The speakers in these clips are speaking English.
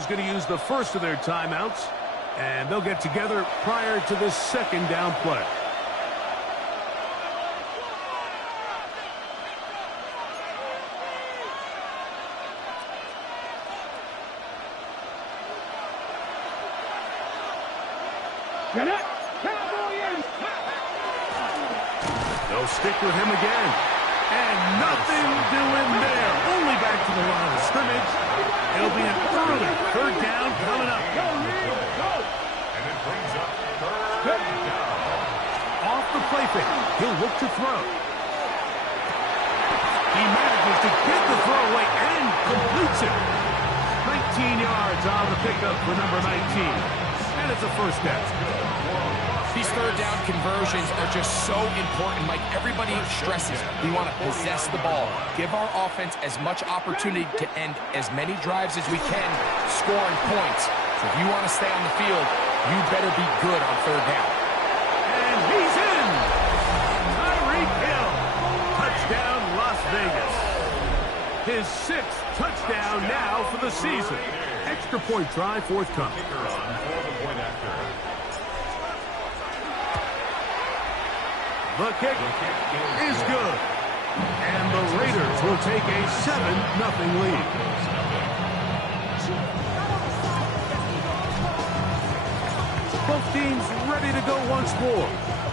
is going to use the first of their timeouts, and they'll get together prior to the second down play. They'll stick with him again. And nothing doing there. Only back to the line of scrimmage. It'll be an early third down coming up. And it brings up third down. Off the play fake. He'll look to throw. He manages to get the throw away and completes it. 19 yards on the pickup for number 19. And it's a first down. These third down conversions are just so important. Like everybody stresses, we want to possess the ball. Give our offense as much opportunity to end as many drives as we can, scoring points. So if you want to stay on the field, you better be good on third down. And he's in! Tyreek Hill. Touchdown, Las Vegas. His 6th touchdown now for the season. Extra point try forthcoming. The kick is good. And the Raiders will take a 7-0 lead. Both teams ready to go once more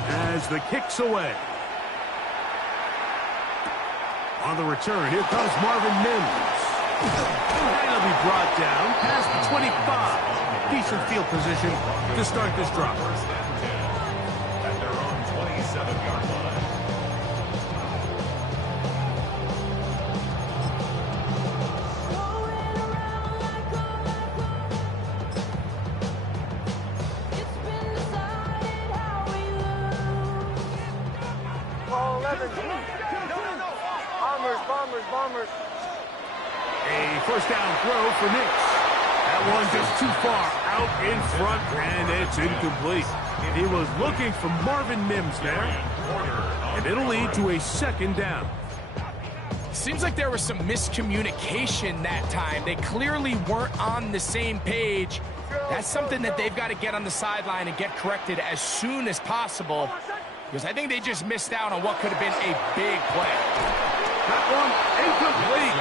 as the kick's away. On the return, here comes Marvin Mims. And he'll be brought down past the 25. Decent field position to start this drive. At their own 27-yard line. Bombers. A first down throw for Nix. That one just too far out in front, and it's incomplete. He was looking for Marvin Mims there, and it'll lead to a second down. Seems like there was some miscommunication that time. They clearly weren't on the same page. That's something that they've got to get on the sideline and get corrected as soon as possible, because I think they just missed out on what could have been a big play. That one incomplete.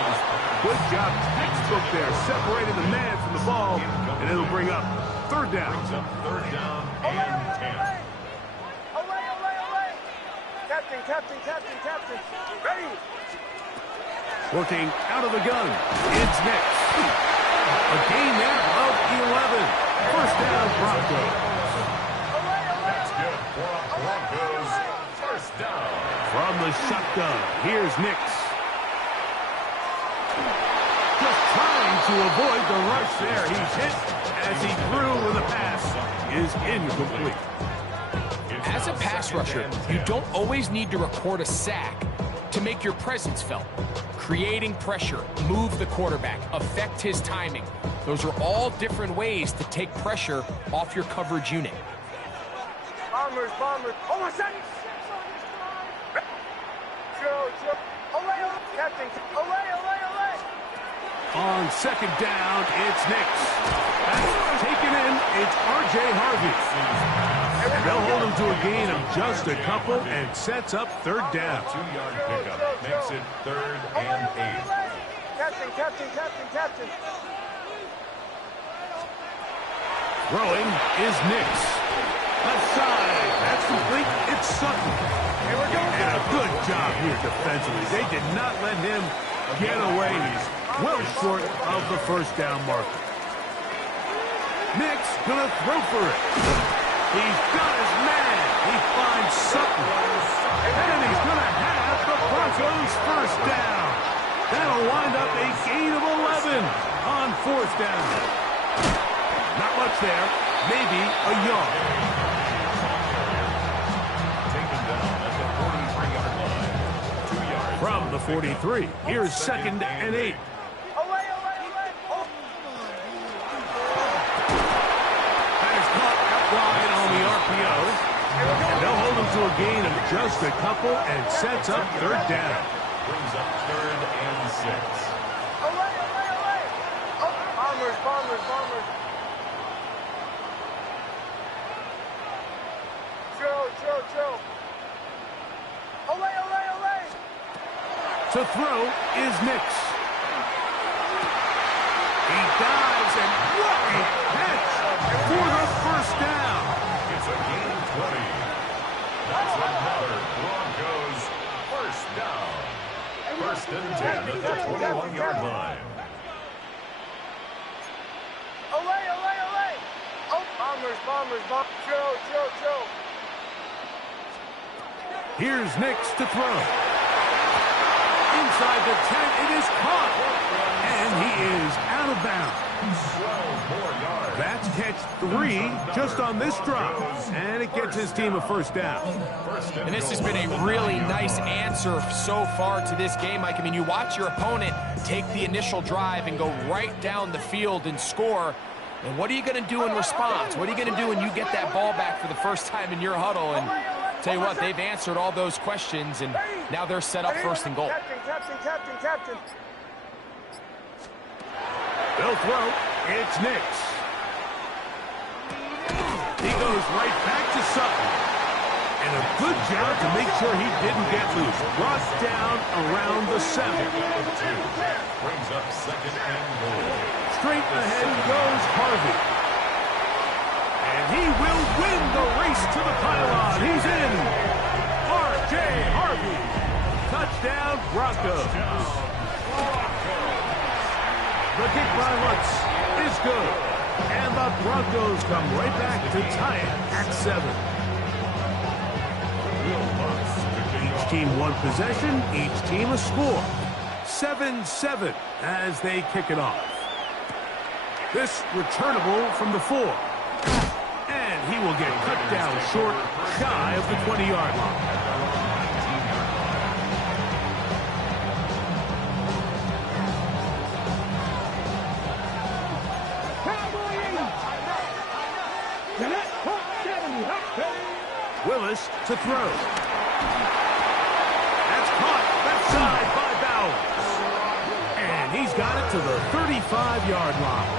Good job, textbook there, separating the man from the ball, and it'll bring up third down. Third down and 10. Captain. Ready. Working out of the gun. It's Nix. A gain there of 11. First down, Broncos. That's good for Broncos. First down. From the shotgun, here's Nix. Just trying to avoid the rush there. He's hit as he threw with the pass is incomplete. As a pass rusher, you don't always need to record a sack to make your presence felt. Creating pressure, move the quarterback, affect his timing. Those are all different ways to take pressure off your coverage unit. Bombers. Oh, my second. Captain. Olay. On second down, it's Nix. That's taken in. It's R.J. Harvey. And they'll hold him to a gain of just a couple and sets up third down. 2-yard pickup makes it third and 8. Captain. Throwing is Nix. Left side. That's complete. It's Sutton. And a good job here defensively. They did not let him get away. He's well short of the first down marker. Nix gonna throw for it. He's got his man. He finds Sutton. And he's gonna have the Broncos first down. That'll wind up a gain of 11 on fourth down. Not much there. Maybe a yard. From the 43, here's second and 8. That is caught out wide on the RPO. And they'll hold him to a gain of just a couple and sets up third down. Brings up third and 6. Bombers. Bombers, bombers. Chill. Olay, olay, olay. To throw is Nix. He dives, and what a catch for the first down. It's a gain of 20. That's another Broncos first down. First and 10 at the 21-yard line. Olay. Oh, bombers. Chill. Here's Nix to throw. Inside the 10, it is caught. And he is out of bounds. 12 more yards. That's catch 3 just on this drop. And it gets his team a first down. And this has been a really nice answer so far to this game, Mike. I mean, you watch your opponent take the initial drive and go right down the field and score. And what are you going to do in response? What are you going to do when you get that ball back for the first time in your huddle? And tell you what, they've answered all those questions, and now they're set up first and goal. Captain. They'll throw. It's Nix. He goes right back to Sutton. And a good job to make sure he didn't get loose. Brought down around the 7. Brings up second and goal. Straight ahead goes Harvey. And he will win the race to the pylon. He's in. R.J. Harvey. Touchdown, Broncos. The kick by Lutz is good. And the Broncos come right back to tie it at 7. Each team one possession, each team a score. 7-7 as they kick it off. This returnable from the 4. And he will get cut down short, shy of the 20-yard line. Willis to throw. That's caught left side by Bowers. And he's got it to the 35-yard line.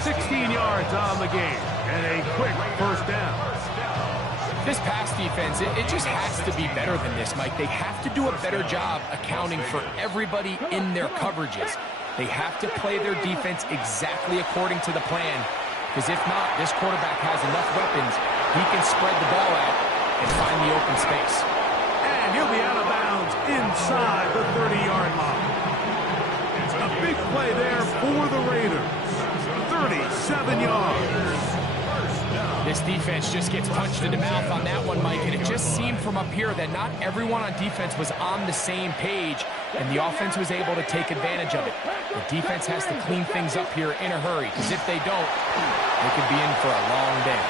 16 yards on the game. And a quick first down. This pass defense, it just has to be better than this, Mike. They have to do a better job accounting for everybody in their coverages. They have to play their defense exactly according to the plan. Because if not, this quarterback has enough weapons. He can spread the ball out and find the open space. And he'll be out of bounds inside the 30-yard line. A big play there for the Raiders. 37 yards. This defense just gets punched in the mouth on that one, Mike, and it just seemed from up here that not everyone on defense was on the same page, and the offense was able to take advantage of it. The defense has to clean things up here in a hurry, because if they don't, they could be in for a long day.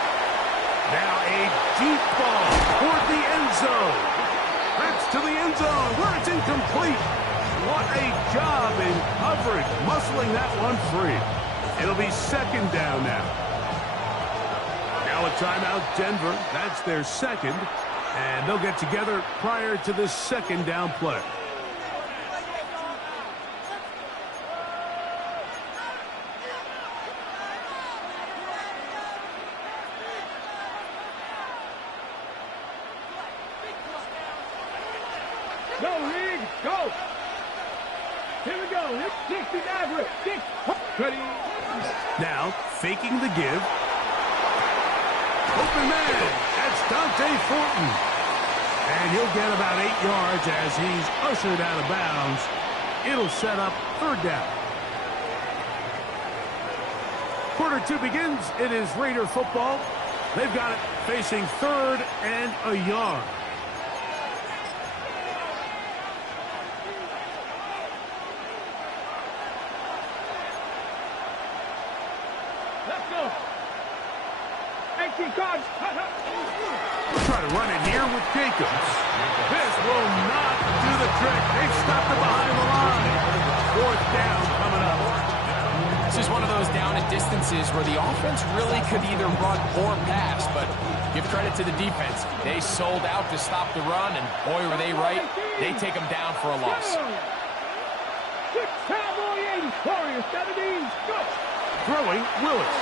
Now a deep ball toward the end zone. That's to the end zone where it's incomplete. What a job in coverage, muscling that one free. It'll be second down now. Now a timeout, Denver. That's their second. And they'll get together prior to this second down play. Go, League, go! Here we go. Six is average. Six. Now, faking the give. Open man. That's Dante Fortin. And he'll get about 8 yards as he's ushered out of bounds. It'll set up third down. Quarter 2 begins. It is Raider football. They've got it facing third and a yard. Try to run it here with Jacobs. This will not do the trick. They've stopped it behind the line. Fourth down coming up. This is one of those down and distances where the offense really could either run or pass, but give credit to the defense. They sold out to stop the run, and boy, were they right. They take them down for a loss. Cowboy 80, Warrior 17, go! Throwing, Willis.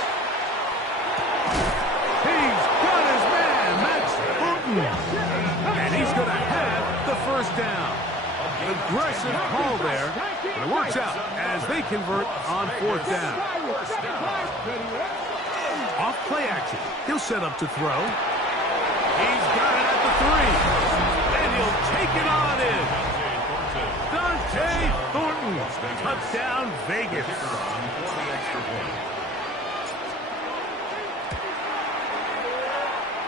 He's got his man. That's Thornton. And he's going to have the first down. Aggressive call there, but it works out as they convert on fourth down. Off play action. He'll set up to throw. He's got it at the 3. And he'll take it on in. Dante Thornton. Touchdown, Vegas.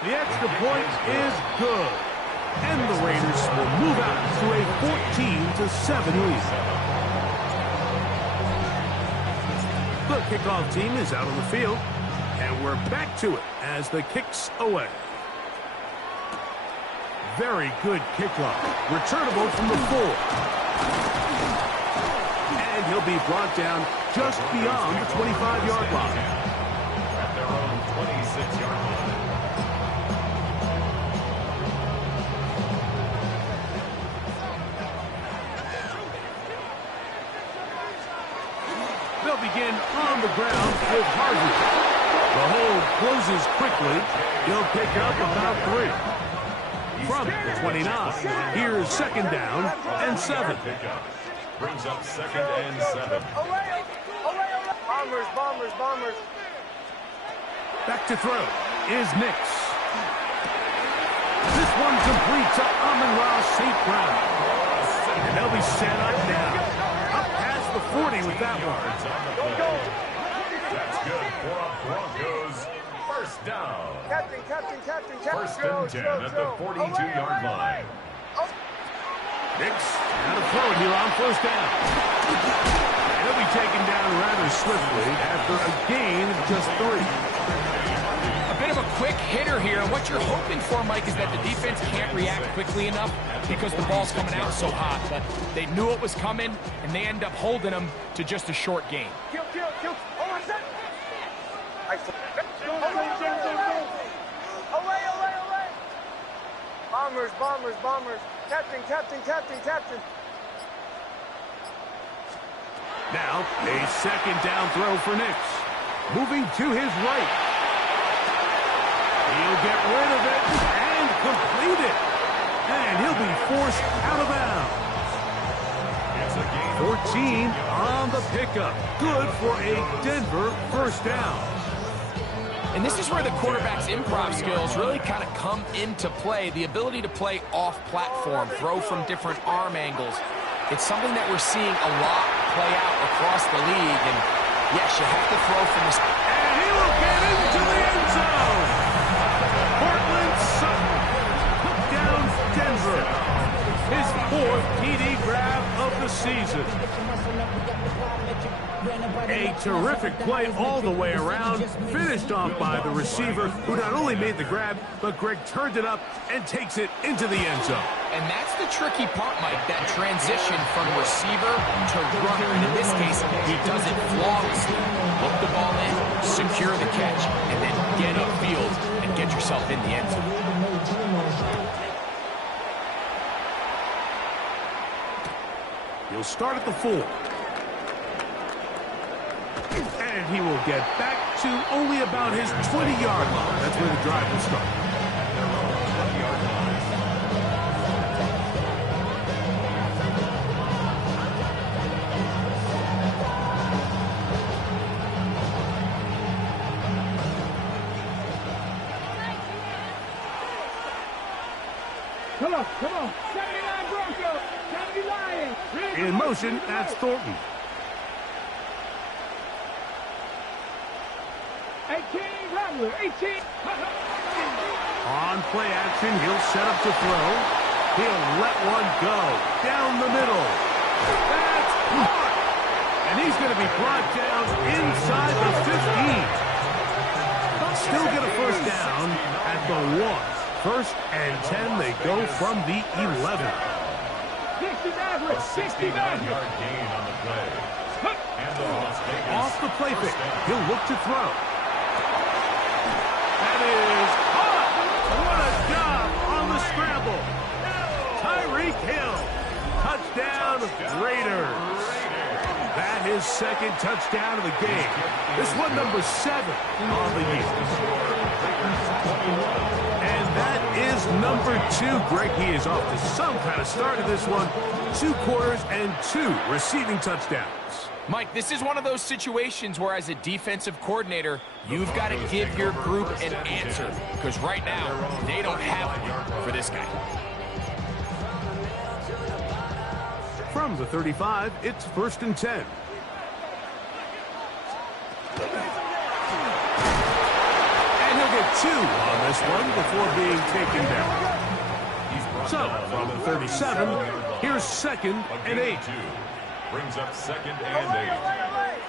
The extra point is good. And the Raiders will move out to a 14-7 lead. The kickoff team is out on the field. And we're back to it as the kick's away. Very good kickoff. Returnable from the 4. And he'll be brought down just beyond the 25-yard line. At their own 26-yard line. They'll begin on the ground with Harvey. The hold closes quickly. He'll pick up about 3. From the 29, here's second down and 7. Brings up second and 7. Bombers. Back to throw is Nix. This one complete to Amon-Ra St. Brown. And they'll be set up now. Up past the 40 with that one. That's good for a Broncos first down. Captain. First and 10 at the 42-yard line. Nix now to throw it here on first down. He'll be taken down rather swiftly after a gain of just 3. A bit of a quick hitter here. What you're hoping for, Mike, is that the defense can't react quickly enough because the ball's coming out so hot. But they knew it was coming, and they end up holding them to just a short gain. Kill. Bombers. Captain. Now, a second down throw for Nix. Moving to his right. He'll get rid of it and complete it. And he'll be forced out of bounds. 14 on the pickup. Good for a Denver first down. And this is where the quarterback's improv skills really kind of come into play. The ability to play off-platform, throw from different arm angles. It's something that we're seeing a lot play out across the league. And, yes, you have to throw from the... And he will get into the end zone. Portland Sutton took down Denver. His 4th TD grab of the season. A terrific play all the way around, finished off by the receiver, who not only made the grab, but Greg turned it up and takes it into the end zone. And that's the tricky part, Mike, that transition from receiver to runner. And in this case, he does it flawlessly. Hook the ball in, secure the catch, and then get upfield and get yourself in the end zone. He'll start at the 4. And he will get back to only about his 20-yard line. That's where the drive will start. Come on. 79 Broncos. 70 Lions. In motion, that's Thornton. 18 Rattler. 18. On play action, he'll set up to throw. He'll let one go down the middle. That's caught. And he's going to be brought down inside the 15. Still get a first down at the 1. First and 10, they go from the 11. 60 average. 60 average. 69-yard gain on the play. And the Las Vegas Off the play pick, first down. he'll look to throw. That is caught. What a job on the scramble. Tyreek Hill. Touchdown, Raiders. That is Buffalo's second touchdown of the game. This one number 7 on the year. And that is number 2. Greg, he is off to some kind of start in this one. 2 quarters and 2 receiving touchdowns. Mike, this is one of those situations where as a defensive coordinator, you've got to give your group an answer. Because right now, they don't have one for this guy. From the 35, it's 1st and 10. And he'll get 2 on this one before being taken down. So, from the 37, here's 2nd and 8. Brings up 2nd and 8.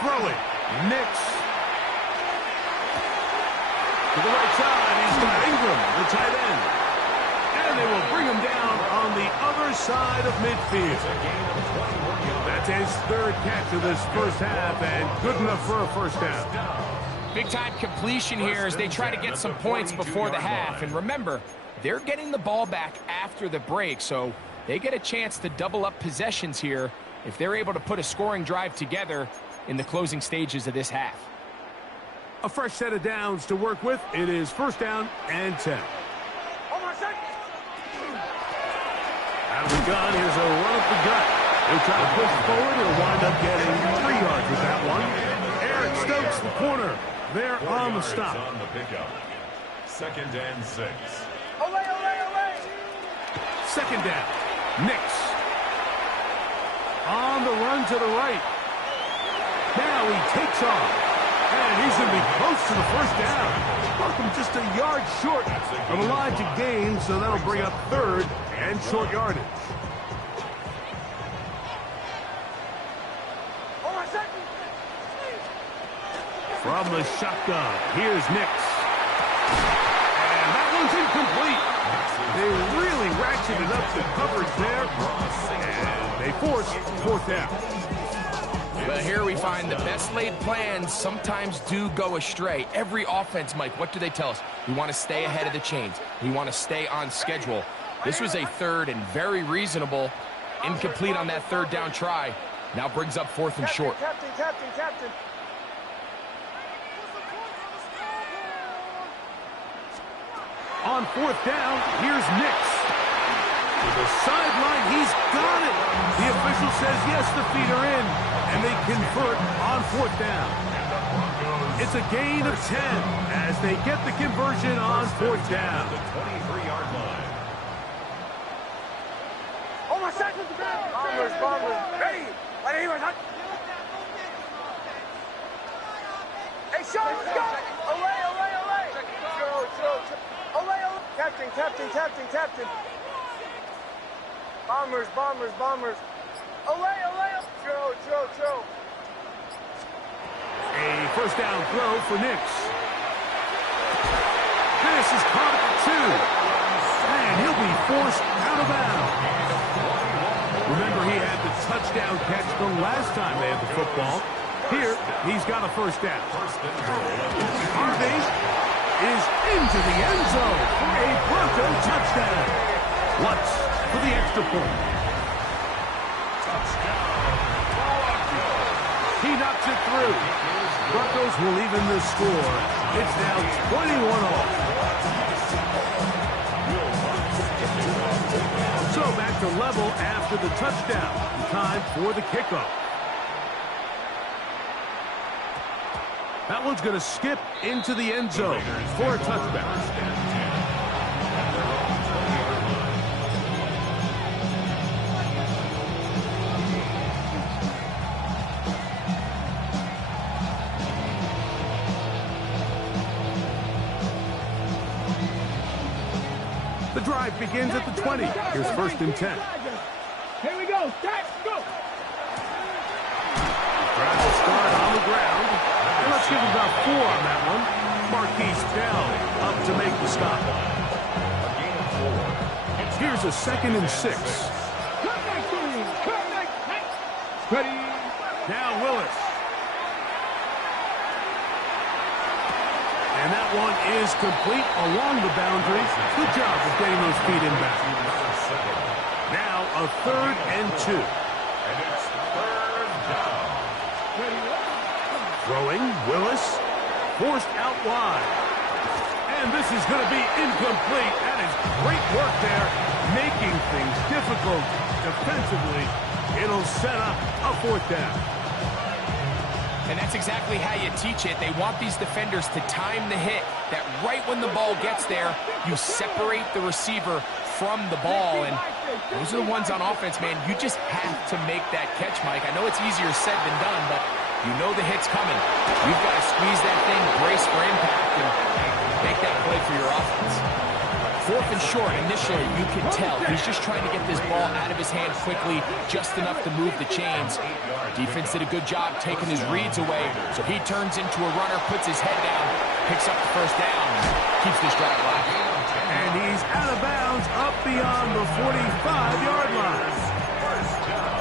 Throwing, Nix. To the right side, he's got Ingram, the tight end. And they will bring him down on the other side of midfield. That's his 3rd catch of this first half, and good enough for a first down. Big-time completion here as they try to get some points before the half. And remember, they're getting the ball back after the break, so they get a chance to double up possessions here if they're able to put a scoring drive together in the closing stages of this half. A fresh set of downs to work with. It is 1st down and 10. Out of the gun, here's a run up the gut. He'll try to push forward. He'll wind up getting 3 yards with that one. Eric Stokes, the corner, there on the stop. On the pickup. 2nd and 6. 2nd down. Nix. On the run to the right. Now he takes off. And he's going to be close to the first down. Welcome just a yard short of a line to gain, so that'll bring up 3rd and short yardage. From the shotgun, here's Nix. And that one's incomplete. They really ratcheted up the coverage there, and they force 4th down. Well, here we find the best laid plans sometimes do go astray. Every offense, Mike, what do they tell us? We want to stay ahead of the chains. We want to stay on schedule. This was a 3rd and very reasonable. Incomplete on that 3rd down try. Now brings up 4th and short. Captain. On 4th down, here's Nix. To the sideline, he's got it. The official says yes, the feet are in, and they convert on 4th down. It's a gain of 10 as they get the conversion on 4th down. The 23-yard line. Bombers. Ready. Hey, show. Away. Captain. Bombers. Away. Joe. A 1st down throw for Nix. This is caught at the 2. And he'll be forced out of bounds. Remember, he had the touchdown catch the last time they had the football. Here, he's got a 1st down. Harvey is into the end zone for a Bronco touchdown. Lutz for the extra point. He knocks it through. Broncos will even the score. It's now 21-all. So back to level after the touchdown. Time for the kickoff. That one's going to skip into the end zone for a touchdown. The drive begins at the 20. Here's 1st and 10. Here we go. Go. Tries to start on the ground. And let's give him about 4 on that one. Marquise Bell up to make the stop. Here's a 2nd and 6. Ready. Now Willis. And that one is complete along the boundary. Good job of getting those feet in back. Now a 3rd and 2. And it's 3rd Throwing, Willis, forced out wide. And this is going to be incomplete. That is great work there, making things difficult defensively. It'll set up a 4th down. And that's exactly how you teach it. They want these defenders to time the hit, that right when the ball gets there, you separate the receiver from the ball. And those are the ones on offense, man. You just have to make that catch, Mike. I know it's easier said than done, but you know the hit's coming. You've got to squeeze that thing, brace for impact, and make that play for your offense. 4th and short, initially, you can tell he's just trying to get this ball out of his hand quickly, just enough to move the chains. Defense did a good job taking his reads away, so he turns into a runner, puts his head down, picks up the 1st down, and keeps this drive alive. And he's out of bounds up beyond the 45-yard line.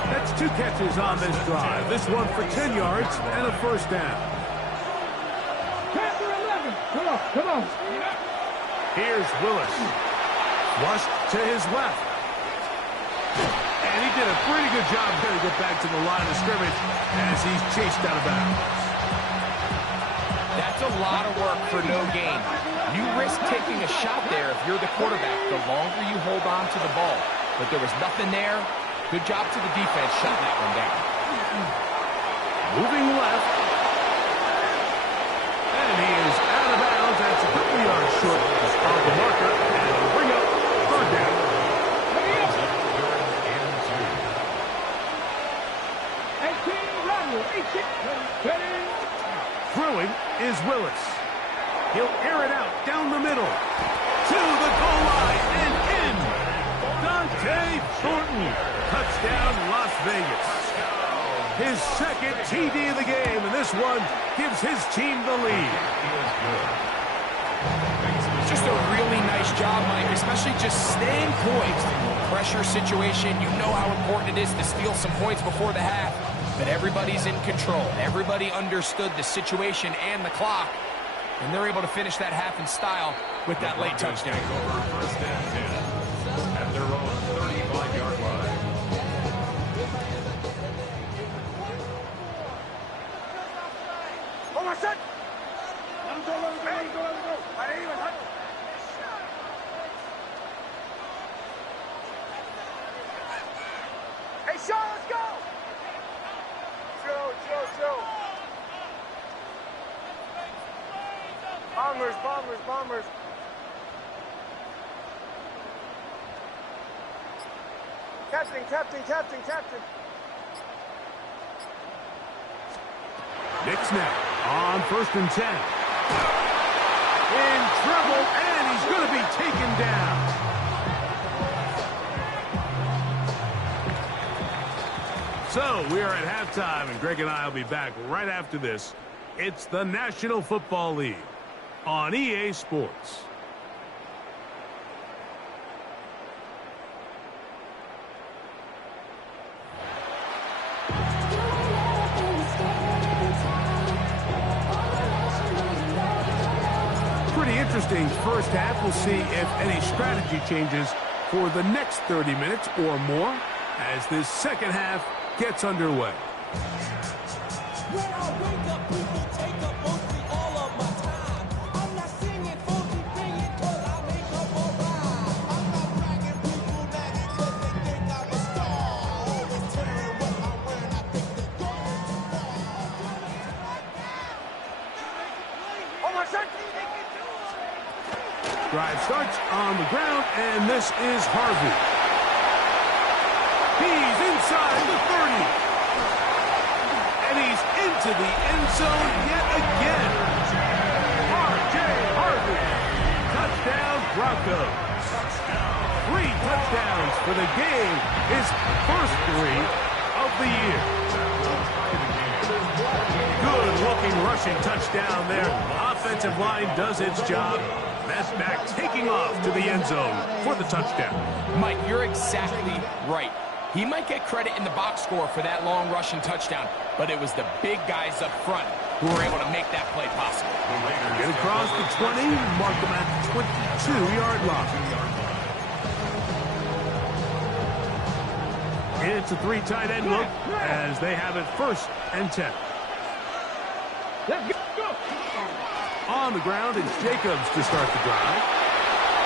That's 2 catches on this drive. This one for 10 yards and a 1st down. Chapter 11. Come on, come on. Here's Willis. Flushed to his left. And he did a pretty good job there to get back to the line of scrimmage as he's chased out of bounds. That's a lot of work for no gain. You risk taking a shot there if you're the quarterback the longer you hold on to the ball. But there was nothing there. Good job to the defense shutting that one down. Moving left. And he is out of bounds. That's a couple yards short of the marker. And it'll bring up 3rd down. Throwing is Willis. He'll air it out down the middle. To the goal line and in. Dante Thornton. Touchdown, Las Vegas. His 2nd TD of the game, and this one gives his team the lead. Just a really nice job, Mike, especially just staying poised. Pressure situation, you know how important it is to steal some points before the half, but everybody's in control. Everybody understood the situation and the clock, and they're able to finish that half in style with that late touchdown. First and 10 at their own 35-yard line. Hold on, set. Let him go, let him go, let him go, let him go. Hey, Sean, let's go. Chill. Bombers. Captain. Knicks now on 1st and 10. In trouble, and he's going to be taken down. So we are at halftime, and Greg and I will be back right after this. It's the National Football League on EA Sports. Pretty interesting first half. We'll see if any strategy changes for the next 30 minutes or more as this second half gets underway. When I wake up, people take up mostly all of my time. I'm not singing for the bringing, cause I make up a rhyme. I'm not bragging, people nagging, cause they think I'm a star. Always tearing what I'm wearing, I think they're going too far. Oh, my son. Drive starts on the ground, and this is Harvey. He's inside the 30. And he's into the end zone yet again. R.J. Harvey. Touchdown, Broncos. 3 touchdowns for the game. His first 3 of the year. Good-looking rushing touchdown there. Offensive line does its job. That's back taking off to the end zone for the touchdown. Mike, you're exactly right. He might get credit in the box score for that long rushing touchdown, but it was the big guys up front who were able to make that play possible. Get across the 20, mark them at the 22-yard line. It's a 3 tight end look as they have it 1st and 10. Let's go. On the ground, it's Jacobs to start the drive.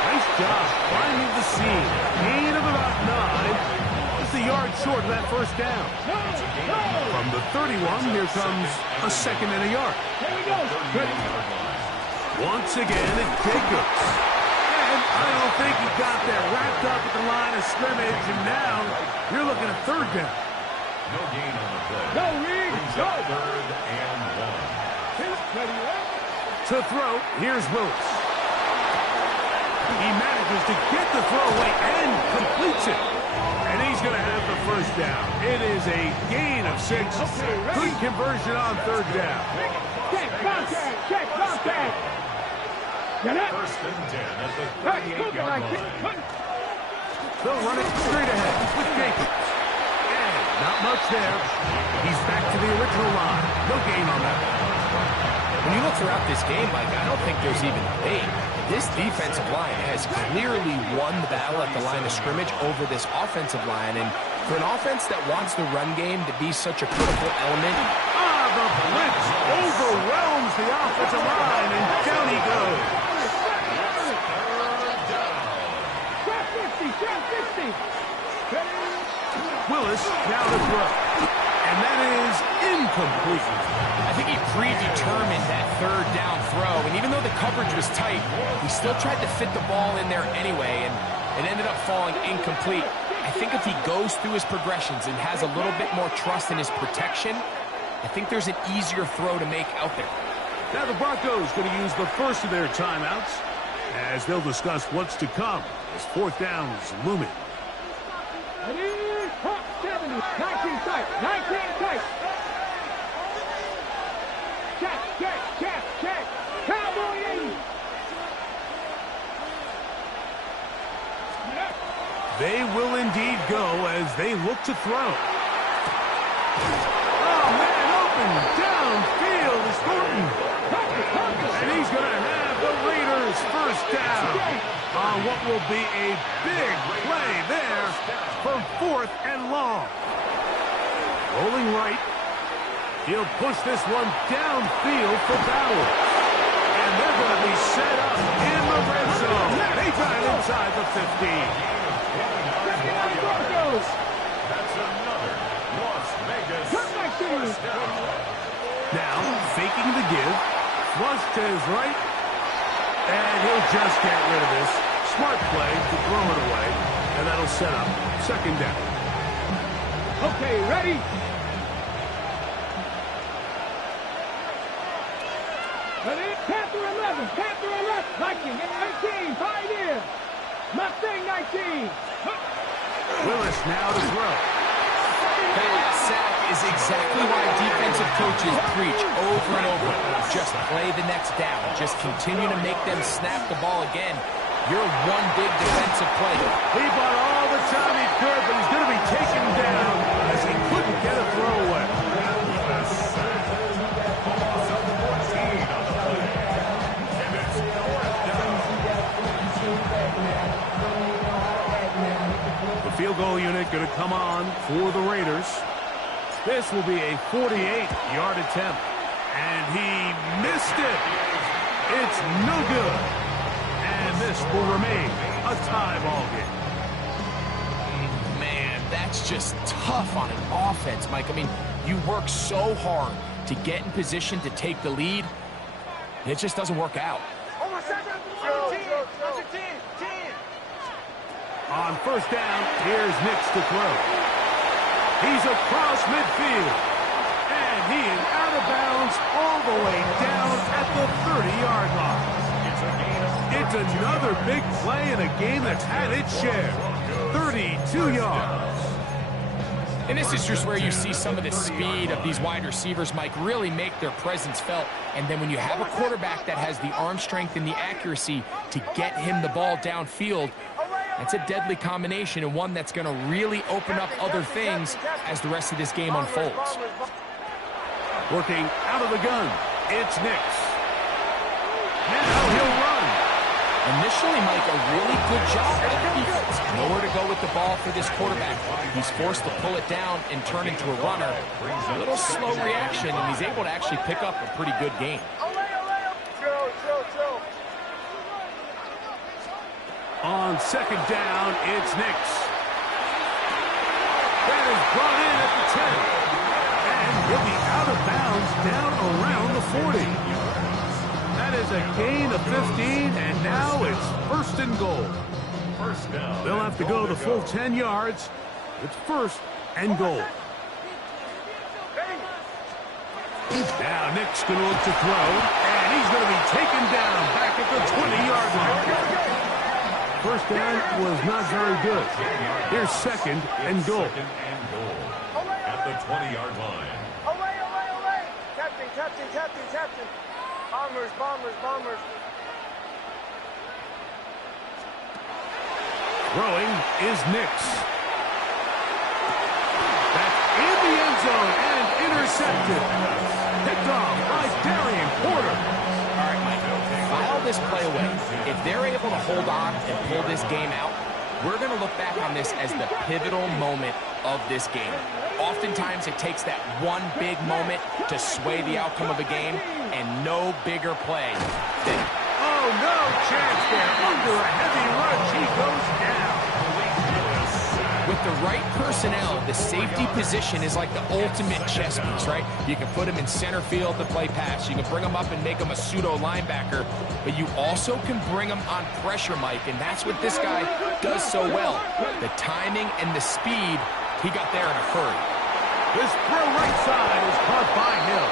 Nice job finding the seam. Gain of about 9. Just a yard short of that first down. From the 31, here comes a second and a yard. Here we go. Once again, it's Jacobs. And I don't think he got there. Wrapped up at the line of scrimmage, and now you're looking at third down. No gain on the play. Go, Reed. Brings Go. up 3rd and 1. Ready, right? To throw, here's Willis. He manages to get the throw away and completes it. And he's going to have the first down. It is a gain of 6. Good conversion on third down. Check, contact. Check, contact. Get up. 1st and 10 at the Hey, look 38-yard like this. line. They'll run it straight ahead with Jacobs. And not much there. He's back to the original line. No gain on that. When you look throughout this game, Mike, I don't think there's even debate. This defensive line has clearly won the battle at the line of scrimmage over this offensive line. And for an offense that wants the run game to be such a critical element, The blitz overwhelms the offensive line, and down he goes. Shot 50. Shot 50. Ready? Willis now to throw. And that is incomplete. I think he predetermined that third down throw. And even though the coverage was tight, he still tried to fit the ball in there anyway, and it ended up falling incomplete. I think if he goes through his progressions and has a little bit more trust in his protection, I think there's an easier throw to make out there. Now the Broncos going to use the first of their timeouts as they'll discuss what's to come as fourth down is looming. Ready? Hop 70. 19 tight. 19 tight. Check. Cowboy 80. They will indeed go as they look to throw. Oh, man, open downfield is Thornton. And he's going to have the Raiders first down on what will be a big play there from 4th and long. Rolling right. He'll push this one downfield for Bowers. And they're going to be set up in the red zone. They drive inside the 15. That's another Las Vegas first down. Now, faking the give. Flush to his right. And he'll just get rid of this. Smart play to throw it away. And that'll set up second down. Okay, ready? Ready? Panther 11. Panther 11. Viking at 19. 5 in. Mustang 19. Willis now to throw. That sack is exactly why defensive coaches preach over and over. Just play the next down. Just continue to make them snap the ball again. You're one big defensive play. He bought all the time he could, but he's going to be taken down as he couldn't get a throwaway. The field goal unit going to come on for the Raiders. This will be a 48-yard attempt. And he missed it. It's no good. And this will remain a tie ball game. Man, that's just tough on an offense, Mike. I mean, you work so hard to get in position to take the lead. It just doesn't work out. On first down, here's Nix to throw. He's across midfield. And he is out of bounds all the way down at the 30-yard line. It's another big play in a game that's had its share. 32 yards. And this is just where you see some of the speed of these wide receivers, Mike, really make their presence felt. And then when you have a quarterback that has the arm strength and the accuracy to get him the ball downfield, that's a deadly combination and one that's going to really open up other things as the rest of this game unfolds. Working out of the gun, it's Nix. Now he'll run. Initially, Mike, a really good job by the defense. Nowhere to go with the ball for this quarterback. He's forced to pull it down and turn into a runner. A little slow reaction, and he's able to actually pick up a pretty good game. On second down, it's Nix. That is brought in at the 10. And he'll be out of bounds down around the 40. That is a gain of 15, and now it's first and goal. First down. They'll have to go the full 10 yards. It's first and goal. Now Nick's going to look to throw, and he's going to be taken down back at the 20-yard line. First down was not very good. Here's second and goal. Second and goal at the 20-yard line. Away. Captain. Bombers. Throwing is Nix. That's in the end zone and intercepted. Picked off by Darian Porter. All right, Mike, file this play away. If they're able to hold on and pull this game out, we're going to look back on this as the pivotal moment of this game. Oftentimes, it takes that one big moment to sway the outcome of a game, and no bigger play than... Oh, no chance there. Under a heavy rush, he goes down. With the right personnel, the safety position is like the ultimate chess piece, right? You can put him in center field to play pass. You can bring him up and make him a pseudo linebacker, but you also can bring him on pressure, Mike, and that's what this guy does so well. The timing and the speed, he got there in a hurry. This throw right side is caught by Hill.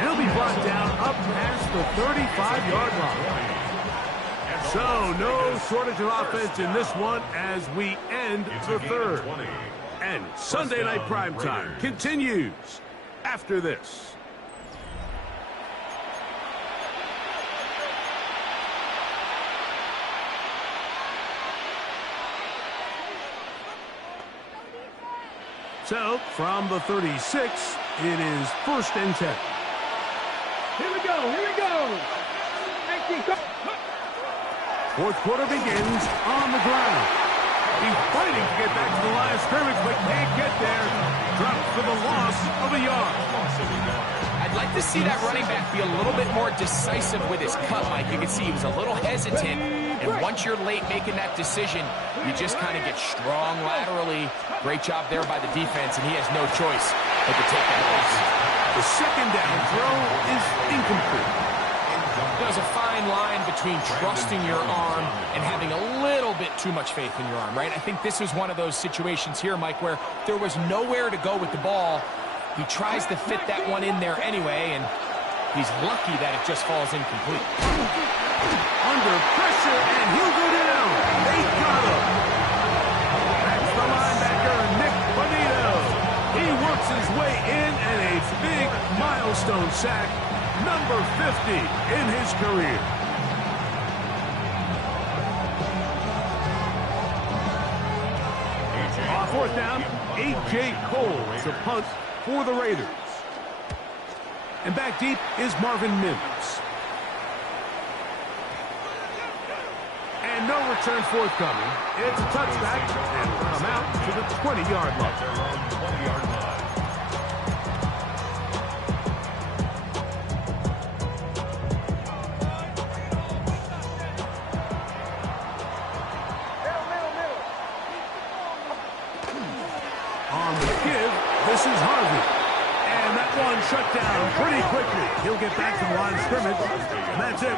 He'll be brought down up past the 35-yard line. So, no shortage of offense in this one as we end the third. And Sunday Night Primetime continues after this. So, from the 36, it is first and 10. Here we go. Fourth quarter begins on the ground. He's fighting to get back to the line of scrimmage, but can't get there. Drops for the loss of a yard. I'd like to see that running back be a little bit more decisive with his cut, Mike. You can see he was a little hesitant, and once you're late making that decision, you just kind of get strong laterally. Great job there by the defense, and he has no choice but to take that loss. The second down throw is incomplete. There's a fine line between trusting your arm and having a little bit too much faith in your arm, right? I think this was one of those situations here, Mike, where there was nowhere to go with the ball. He tries to fit that one in there anyway, and he's lucky that it just falls incomplete. Under pressure, and he'll go down. They got him. That's the linebacker, Nick Bonito. He works his way in, and a big milestone sack. Number 50 in his career. On fourth down, A.J. Cole to punt for the Raiders. And back deep is Marvin Mims. And no return forthcoming. It's a touchback, and will come out to the 20-yard line. On the give, this is Harvey. And that one shut down pretty quickly. He'll get back to the line of scrimmage, and that's it.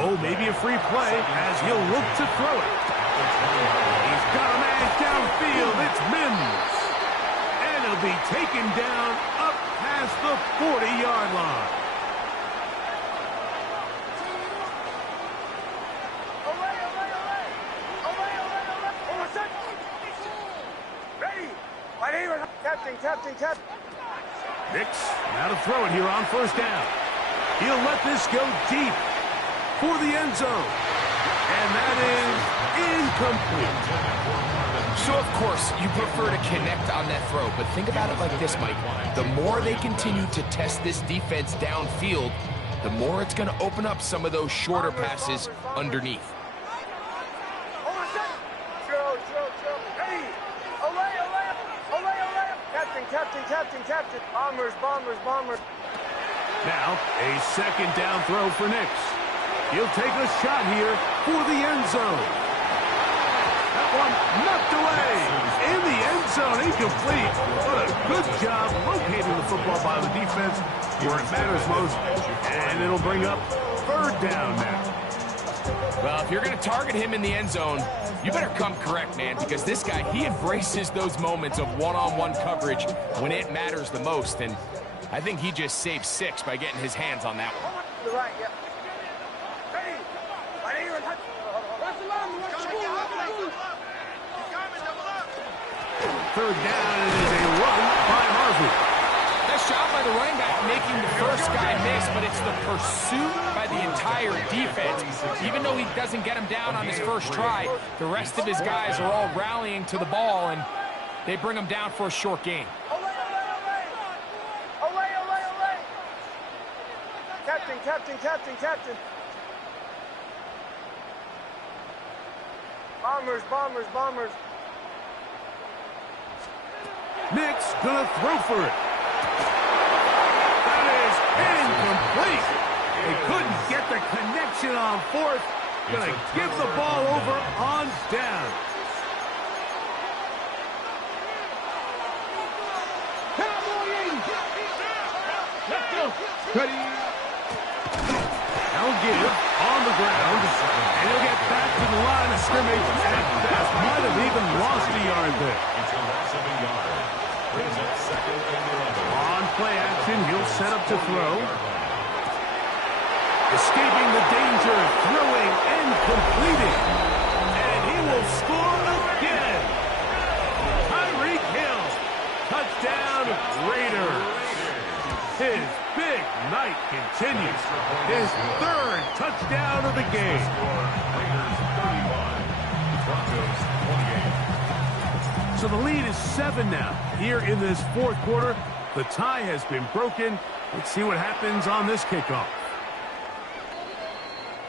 Oh, maybe a free play as he'll look to throw it. He's got a man downfield. It's Mims. And he'll be taken down up past the 40-yard line. Captain. Nix, now to throw it here on first down. He'll let this go deep for the end zone. And that is incomplete. So, of course, you prefer to connect on that throw, but think about it like this, Mike. The more they continue to test this defense downfield, the more it's going to open up some of those shorter passes underneath. Captain. Bombers. Now, a second down throw for Nix. He'll take a shot here for the end zone. That one knocked away. In the end zone, incomplete. What a good job locating the football by the defense where it matters most. And it'll bring up third down now. Well, if you're going to target him in the end zone, you better come correct, man, because this guy, he embraces those moments of one-on-one coverage when it matters the most. And I think he just saved 6 by getting his hands on that one. To the right, yeah. Third down, and it is a run by Harvey. Nice job by the running back making the first guy miss, but it's the pursuit by the entire defense. Even though he doesn't get him down on his first try, the rest of his guys are all rallying to the ball, and they bring him down for a short gain. Captain. Bombers. Nix gonna throw for it. That is incomplete. They couldn't get the connection on fourth. Gonna give the ball over on down. Let's go. Ready. Now give on the ground, and he'll get back to the line of scrimmage at best. Might have even lost a yard there. It's a loss of a yard. Brings up second and 11. On play action, he'll set up to throw. Escaping the danger, throwing and completing. And he will score again. Tyreek Hill. Touchdown, Raiders. His big night continues. His third touchdown of the game. Raiders 31. Broncos 28. So the lead is 7 now. Here in this fourth quarter, the tie has been broken. Let's see what happens on this kickoff.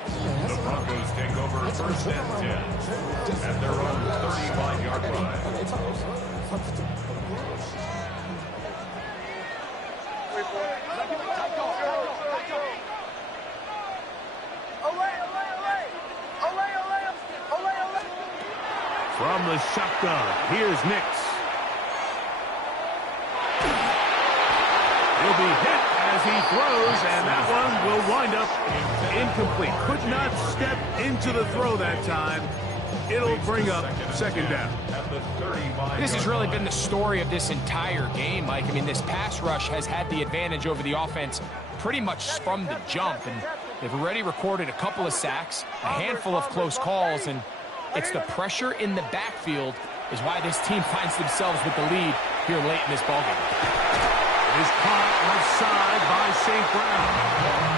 The Broncos take over first and 10 at their own 35-yard line. From the shotgun, here's Nix. He'll be hit as he throws, and that one will wind up incomplete. Could not step into the throw that time. It'll bring up second down. This has really been the story of this entire game, Mike. I mean, this pass rush has had the advantage over the offense pretty much from the jump, and they've already recorded a couple of sacks, a handful of close calls, and it's the pressure in the backfield is why this team finds themselves with the lead here late in this ballgame. Is caught outside by St. Brown.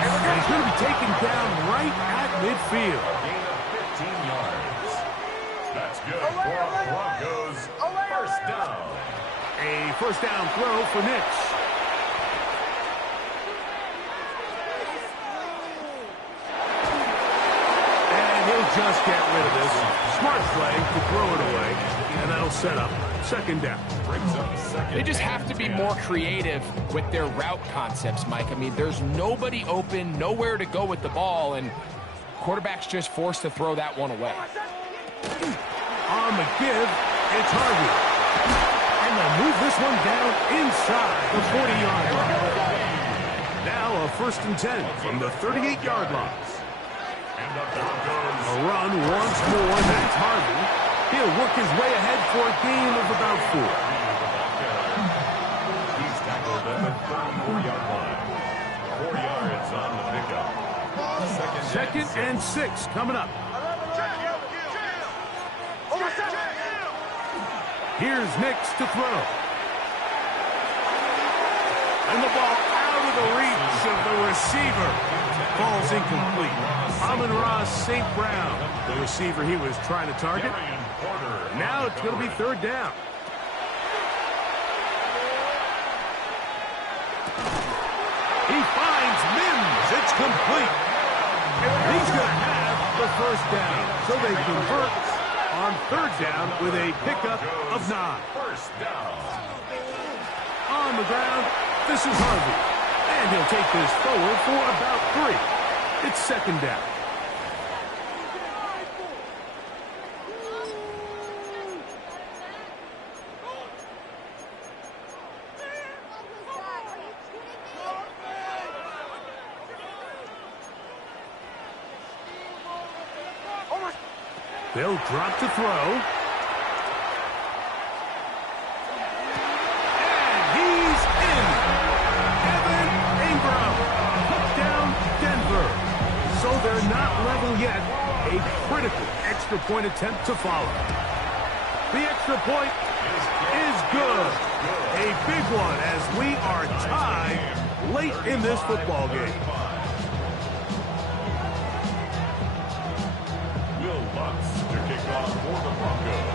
And he's going to be taken down right at midfield. Gain of 15 yards. That's good for Broncos. First down. A first down throw for Nix. And he'll just get rid of this. Smart play to throw it away. And that'll set up second down. They just have to be more creative with their route concepts, Mike. I mean, there's nobody open, nowhere to go with the ball, and quarterback's just forced to throw that one away. On the give, it's Harvey. And they'll move this one down inside the 40-yard line. Now a first and 10 from the 38-yard line. A run once more, that's Harvey. He'll work his way ahead for a gain of about 4. He's tackled at the 34-yard line. 4 yards on the pickup. Second and 6 coming up. Here's Nix to throw. And the ball out of the reach of the receiver. Ball's incomplete. Amon-Ra St. Brown, the receiver he was trying to target. Now it's going to be third down. He finds Mims. It's complete. He's going to have the first down. So they convert on third down with a pickup of 9. First down. On the ground, this is Harvey. And he'll take this forward for about 3. It's second down. They'll drop to throw. And he's in. Evan Ingram. Touchdown, Denver. So they're not level yet. A critical extra point attempt to follow. The extra point is good. A big one as we are tied late in this football game. To kick off for the Broncos.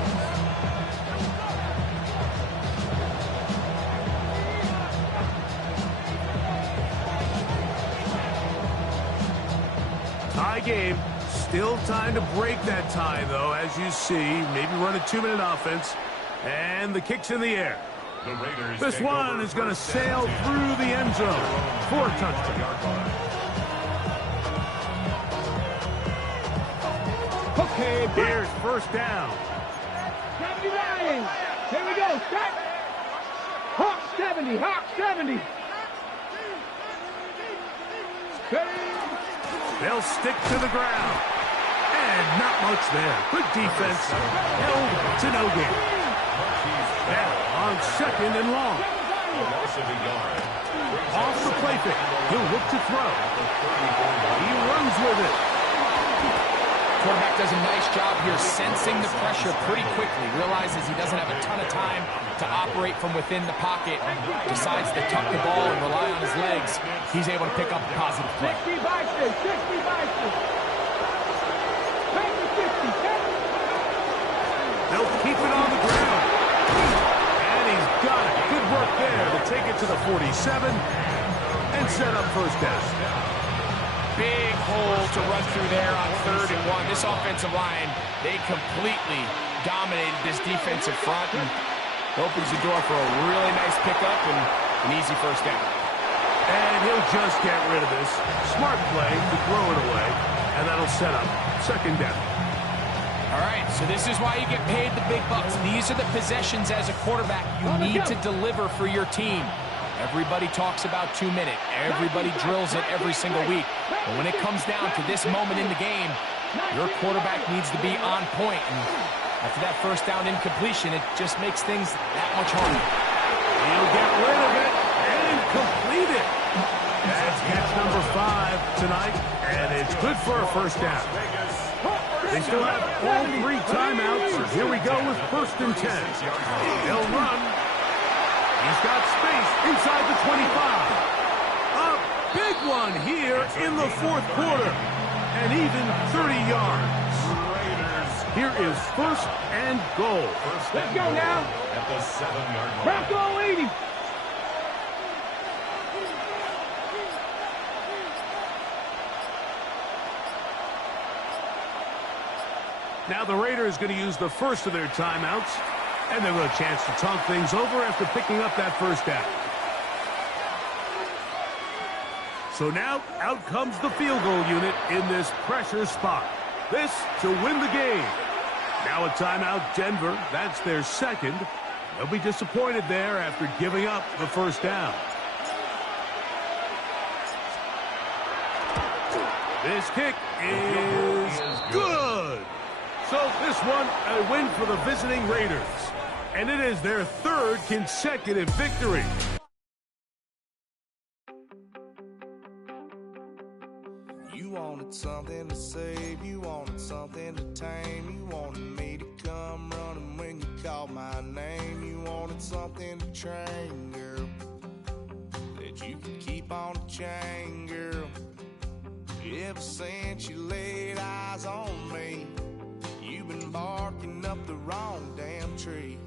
Tie game. Still time to break that tie, though, as you see. Maybe run a 2-minute offense. And the kick's in the air. The Raiders This one is going to sail through the end zone for a touchdown. Okay, Here's first down. 79. Here we go. Start. Hawk 70. Hawk 70. They'll stick to the ground. And not much there. Good defense. Held to no gain. Now on second and long. Off the play fake. He'll look to throw. He runs with it. Quarterback does a nice job here sensing the pressure pretty quickly. Realizes he doesn't have a ton of time to operate from within the pocket. Decides to tuck the ball and rely on his legs. He's able to pick up a positive play. 60 by 6. 60 by 6. They'll keep it on the ground. And he's got it. Good work there to take it to the 47 and set up first down. Big hole to run through there on 3rd and 1. This offensive line, they completely dominated this defensive front and opens the door for a really nice pickup and an easy first down. And he'll just get rid of this. Smart play to throw it away, and that'll set up second down. All right, so this is why you get paid the big bucks. These are the possessions as a quarterback you need to deliver for your team. Everybody talks about 2-minute. Everybody drills it every single week. But when it comes down to this moment in the game, your quarterback needs to be on point. And after that first down incompletion, it just makes things that much harder. He'll get rid of it and complete it. That's catch number 5 tonight, and it's good for a first down. They still have all 3 timeouts. Here we go with 1st and 10. They'll run. He's got space inside the 25. A big one here in the 4th quarter. And even 30 yards. Here is 1st and goal. Let's go now. At the 7-yard line. Bronco 80. Now the Raiders going to use the first of their timeouts. And they'll get a chance to talk things over after picking up that first down. So now, out comes the field goal unit in this pressure spot. This to win the game. Now a timeout, Denver. That's their second. They'll be disappointed there after giving up the first down. This kick is good. So this one, a win for the visiting Raiders. And it is their 3rd consecutive victory. You wanted something to save, you wanted something to tame, you wanted me to come running when you called my name, you wanted something to train, girl, that you could keep on the chain, girl. Ever since you laid eyes on me, you've been barking up the wrong damn tree.